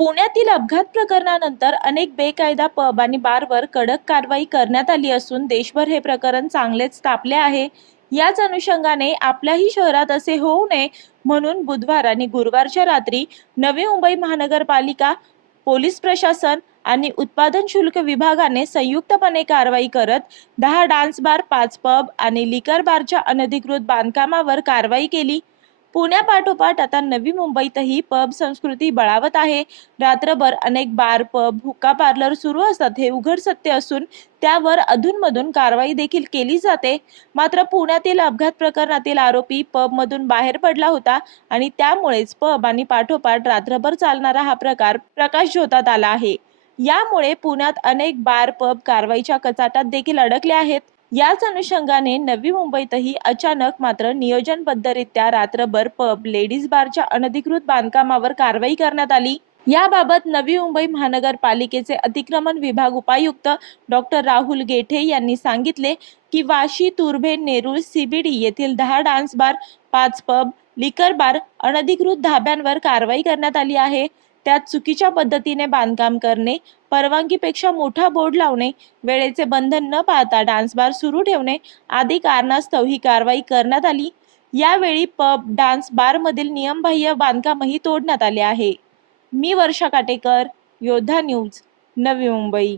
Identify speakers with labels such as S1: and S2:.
S1: पुण्यातील अपघात प्रकरणानंतर अनेक बेकायदा पब आणि बारवर कडक कारवाई करण्यात आली असून देशभर हे प्रकरण चांगलेच तापले आहे. याच अनुषंगाने आपल्याही शहरात असे होऊ नये म्हणून बुधवार आणि गुरुवारच्या रात्री नवी मुंबई महानगरपालिका पोलीस प्रशासन आणि उत्पादन शुल्क विभागाने संयुक्तपणे कारवाई करत दहा डान्स बार पाच पब आणि लिकर बारच्या अनधिकृत बांधकामावर कारवाई केली. पुण्यापाठोपाठ आता नवी मुंबईतही पब संस्कृती बळावत आहे. रात्रभर अनेक बार पब हुक्का पार्लर सुरू असतात हे उघड सत्य असून त्यावर अधूनमधून कारवाई देखील केली जाते. मात्र पुण्यातील अपघात प्रकरणातील आरोपी पबमधून बाहेर पडला होता आणि त्यामुळेच पब आणि पाठोपाठ रात्रभर चालणारा हा प्रकार प्रकाश झोतात आला आहे. यामुळे पुण्यात अनेक बार पब कारवाईच्या कचाटात देखील अडकले आहेत. याच अनुषंगाने नवी मुंबईतही अचानक मात्र नियोजनबद्धरित्या रात्रभर पब लेडीज बारच्या अनधिकृत बांधकामावर कारवाई करण्यात आली. याबाबत नवी मुंबई महानगरपालिकेचे अतिक्रमण विभाग उपायुक्त डॉक्टर राहुल गेठे यांनी सांगितले की वाशी तुर्भे नेरूळ सीबीडी येथील दहा डान्स बार पाच पब लिकर बार अनधिकृत धाब्यांवर कारवाई करण्यात आली आहे. त्यात चुकीच्या पद्धतीने बांधकाम करणे परवानगीपेक्षा मोठा बोर्ड लावणे वेळेचे बंधन न पाहता डान्स बार सुरू ठेवणे आदी कारणास्तव ही कारवाई करण्यात आली. यावेळी पब डान्स बारमधील नियमबाह्य बांधकामही तोडण्यात आले आहे. मी वर्षा काटेकर योद्धा न्यूज नवी मुंबई.